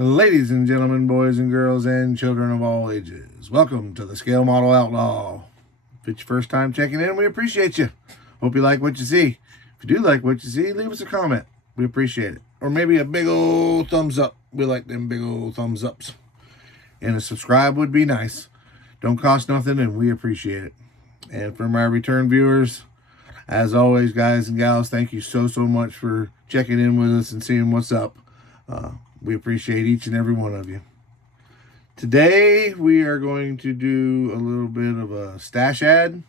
Ladies and gentlemen, boys and girls, and children of all ages, welcome to the Scale Model Outlaw. If it's your first time checking in, we appreciate you. Hope you like what you see. If you do like what you see, leave us a comment. We appreciate it. Or maybe a big old thumbs up. We like them big old thumbs ups. And a subscribe would be nice. Don't cost nothing, and we appreciate it. And for my return viewers, as always, guys and gals, thank you so much for checking in with us and seeing what's up. We appreciate each and every one of you. Today, we are going to do a little bit of a stash ad.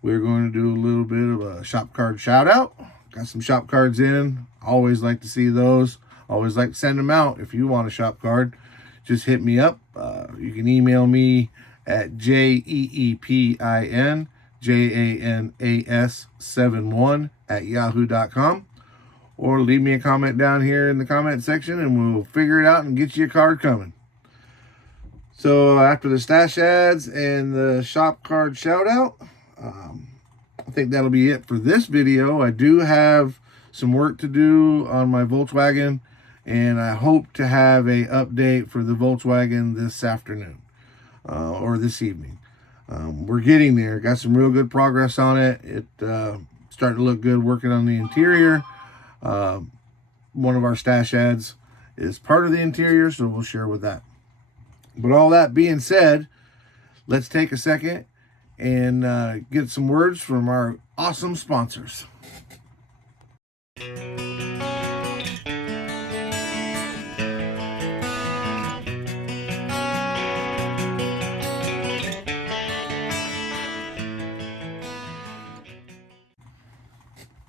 We're going to do a little bit of a shop card shout out. Got some shop cards in. Always like to see those. Always like to send them out. If you want a shop card, just hit me up. You can email me at jeepinjanas71@yahoo.com. Or leave me a comment down here in the comment section and we'll figure it out and get you a card coming. So after the stash ads and the shop card shout out, I think that'll be it for this video. I do have some work to do on my Volkswagen, and I hope to have a update for the Volkswagen this afternoon or this evening. We're getting there. Got some real good progress on it. It's starting to look good working on the interior. One of our stash ads is part of the interior, so we'll share with that. But all that being said, let's take a second and get some words from our awesome sponsors.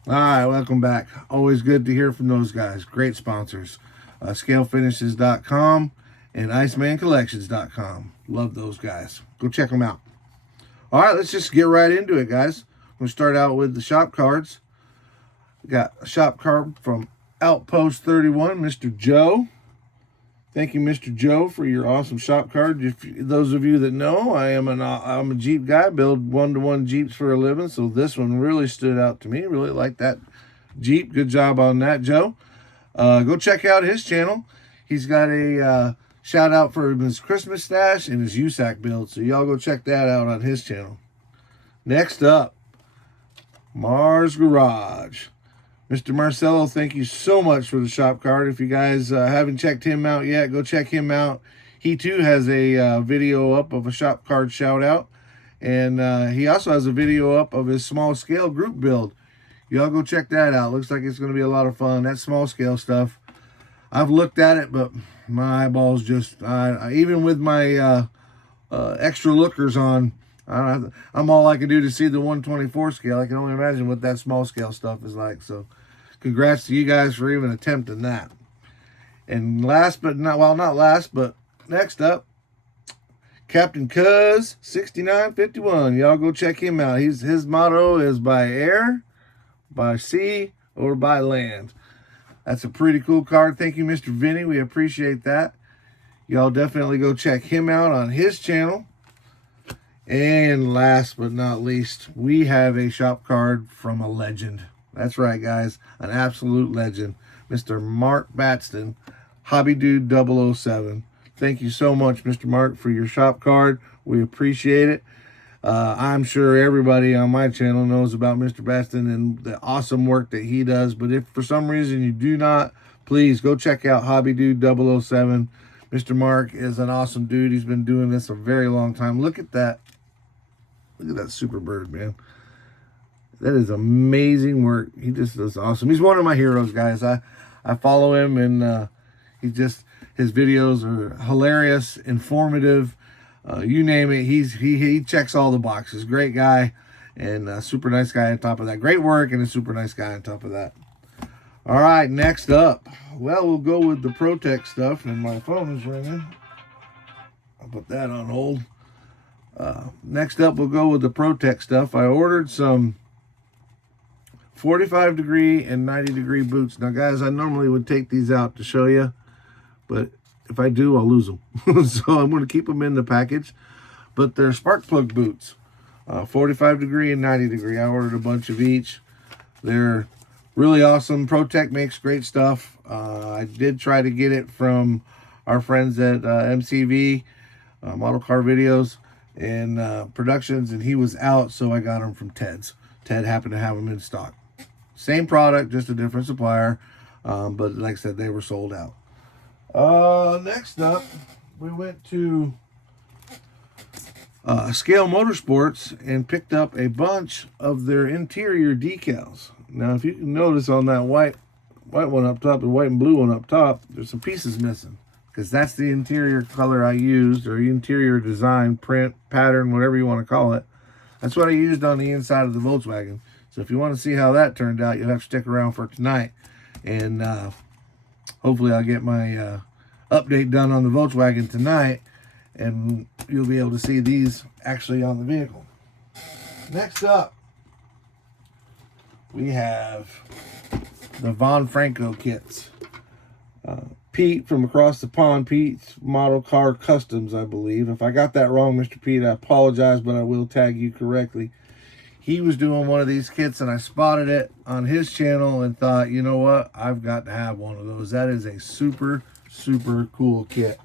All right, welcome back. Always good to hear from those guys. Great sponsors. Scalefinishes.com and IcemanCollections.com. Love those guys. Go check them out. All right, let's just get right into it, guys. We'll start out with the shop cards. We got a shop card from Outpost 31, Mr. Joe. Thank you, Mr. Joe, for your awesome shop card. If those of you that know, I'm a Jeep guy, build one-to-one Jeeps for a living, so this one really stood out to me. Really like that Jeep. Good job on that, Joe. Go check out his channel. He's got a shout out for his Christmas stash and his USAC build, so y'all go check that out on his channel. Next up, Mars Garage. Mr. Marcelo, thank you so much for the shop card. If you guys haven't checked him out yet, go check him out. He too has a video up of a shop card shout out. And he also has a video up of his small scale group build. Y'all go check that out. Looks like it's going to be a lot of fun. That small scale stuff, I've looked at it, but my eyeballs just, even with my extra lookers on, I'm all I can do to see the 124 scale. I can only imagine what that small scale stuff is like. So congrats to you guys for even attempting that. And last but not, well, not last, but next up, Captain Cuz 6951. Y'all go check him out. His motto is by air, by sea, or by land. That's a pretty cool card. Thank you, Mr. Vinny. We appreciate that. Y'all definitely go check him out on his channel. And last but not least, we have a shop card from a legend. That's right, guys. An absolute legend. Mr. Mark Batston, Hobby Dude 007. Thank you so much, Mr. Mark, for your shop card. We appreciate it. I'm sure everybody on my channel knows about Mr. Batston and the awesome work that he does. But if for some reason you do not, please go check out Hobby Dude 007. Mr. Mark is an awesome dude. He's been doing this a very long time. Look at that. Look at that super bird, man. That is amazing work. He just does awesome. He's one of my heroes, guys. I follow him, and his videos are hilarious, informative. You name it, he checks all the boxes. Great guy, and a super nice guy on top of that. Great work, and a super nice guy on top of that. All right, next up. Well, we'll go with the ProTech stuff, and my phone is ringing. I'll put that on hold. Next up, we'll go with the ProTech stuff. I ordered some 45 degree and 90 degree boots. Now, guys, I normally would take these out to show you, but if I do, I'll lose them. So I'm going to keep them in the package. But they're spark plug boots, 45 degree and 90 degree. I ordered a bunch of each. They're really awesome. ProTech makes great stuff. I did try to get it from our friends at MCV, Model Car Videos and Productions, and he was out, so I got them from Ted's. Ted happened to have them in stock. Same product, just a different supplier, but like I said, they were sold out. Next up, we went to Scale Motorsports and picked up a bunch of their interior decals. Now, if you can notice on that white one up top, the white and blue one up top, there's some pieces missing, because that's the interior color I used, or interior design, print, pattern, whatever you want to call it. That's what I used on the inside of the Volkswagen. So if you want to see how that turned out, you'll have to stick around for tonight. And hopefully I'll get my update done on the Volkswagen tonight, and you'll be able to see these actually on the vehicle. Next up, we have the Franco Kits. Pete from across the pond, Pete's Model Car Customs, I believe. If I got that wrong, Mr. Pete, I apologize, but I will tag you correctly. He was doing one of these kits, and I spotted it on his channel and thought, you know what? I've got to have one of those. That is a super, super cool kit.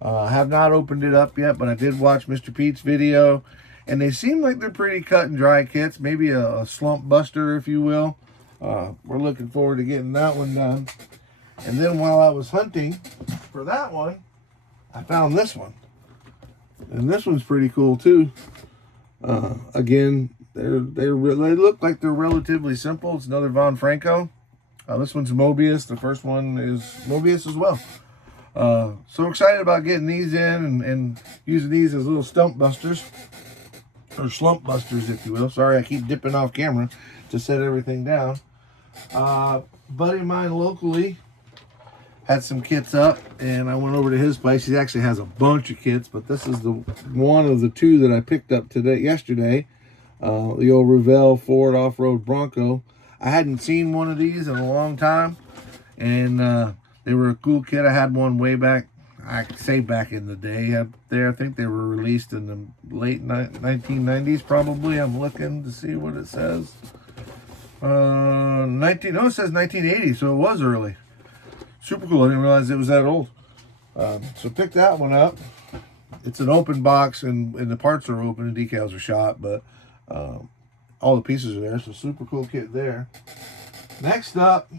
I have not opened it up yet, but I did watch Mr. Pete's video, and they seem like they're pretty cut and dry kits. Maybe a slump buster, if you will. We're looking forward to getting that one done. And then while I was hunting for that one, I found this one. And this one's pretty cool too. Again, they look like they're relatively simple. It's another Franco. This one's Mobius. The first one is Mobius as well. So excited about getting these in and using these as little stump busters. Or slump busters, if you will. Sorry, I keep dipping off camera to set everything down. Buddy of mine locally had some kits up, and I went over to his place. He actually has a bunch of kits, but this is the one of the two that I picked up yesterday. The old Ruel Ford off-road Bronco. I hadn't seen one of these in a long time, and they were a cool kit. I had one way back, I say back in the day up there. I think they were released in the late 1990s probably. I'm looking to see what it says. It says 1980, so it was early. Super cool. I didn't realize it was that old. So pick that one up. It's an open box, and the parts are open and decals are shot, but all the pieces are there. So super cool kit there. Next up,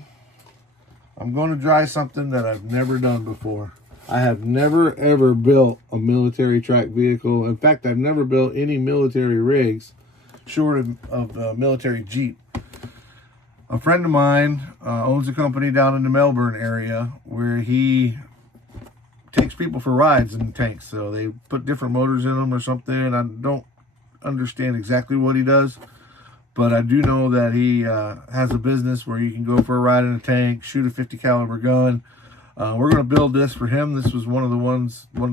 I'm going to try something that I've never done before. I have never ever built a military track vehicle. In fact, I've never built any military rigs short of a military Jeep. A friend of mine owns a company down in the Melbourne area where he takes people for rides in tanks. So they put different motors in them or something. I don't understand exactly what he does, but I do know that he has a business where you can go for a ride in a tank, shoot a 50 caliber gun. We're going to build this for him. This was one of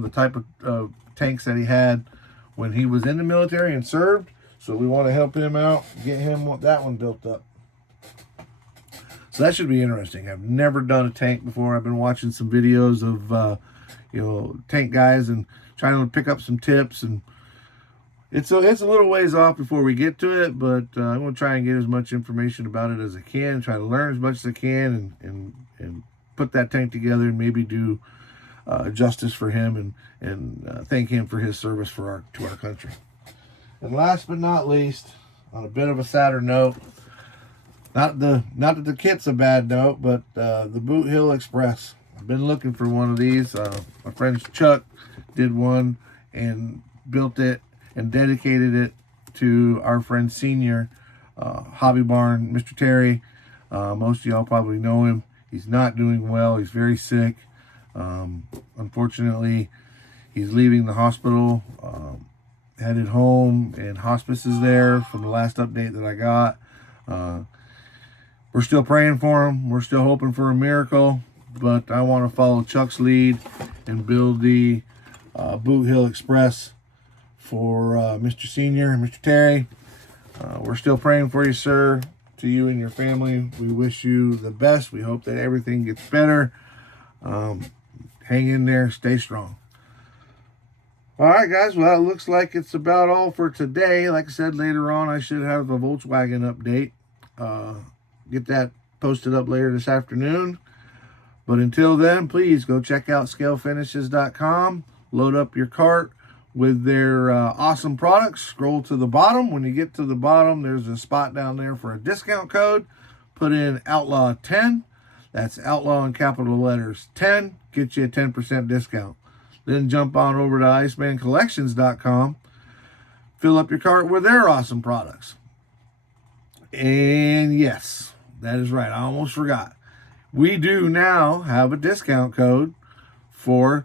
the type of tanks that he had when he was in the military and served. So we want to help him out, get him that one built up. So that should be interesting. I've never done a tank before. I've been watching some videos of, tank guys and trying to pick up some tips. And it's a little ways off before we get to it, but I'm going to try and get as much information about it as I can. Try to learn as much as I can and put that tank together and maybe do justice for him and thank him for his service to our country. And last but not least, on a bit of a sadder note, not that the kit's a bad note, but the Boot Hill Express. I've been looking for one of these. My friend Chuck did one and built it and dedicated it to our friend Senior, Hobby Barn, Mr. Terry. Most of y'all probably know him. He's not doing well. He's very sick. Unfortunately, he's leaving the hospital, headed home, and hospice is there from the last update that I got. We're still praying for him. We're still hoping for a miracle, but I want to follow Chuck's lead and build the Boot Hill Express for Mr. Senior and Mr. Terry. We're still praying for you, sir, to you and your family. We wish you the best. We hope that everything gets better. Hang in there. Stay strong. All right, guys. Well, it looks like it's about all for today. Like I said, later on, I should have a Volkswagen update. Get that posted up later this afternoon. But until then, please go check out scalefinishes.com. Load up your cart with their awesome products. Scroll to the bottom. When you get to the bottom, there's a spot down there for a discount code. Put in Outlaw 10. That's Outlaw in capital letters 10. Get you a 10% discount. Then jump on over to IcemanCollections.com. Fill up your cart with their awesome products. And yes, that is right. I almost forgot. We do now have a discount code for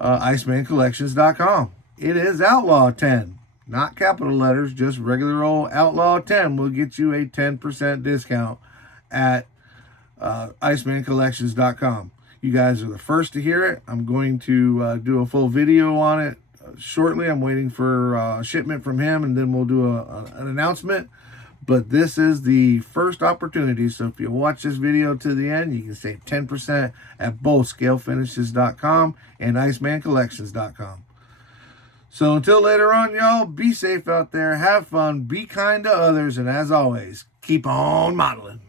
IcemanCollections.com. It is Outlaw 10. Not capital letters, just regular old Outlaw 10 will get you a 10% discount at IcemanCollections.com. You guys are the first to hear it. I'm going to do a full video on it shortly. I'm waiting for a shipment from him, and then we'll do an announcement. But this is the first opportunity, so if you watch this video to the end, you can save 10% at both scalefinishes.com and IcemanCollections.com. So until later on, y'all, be safe out there, have fun, be kind to others, and as always, keep on modeling.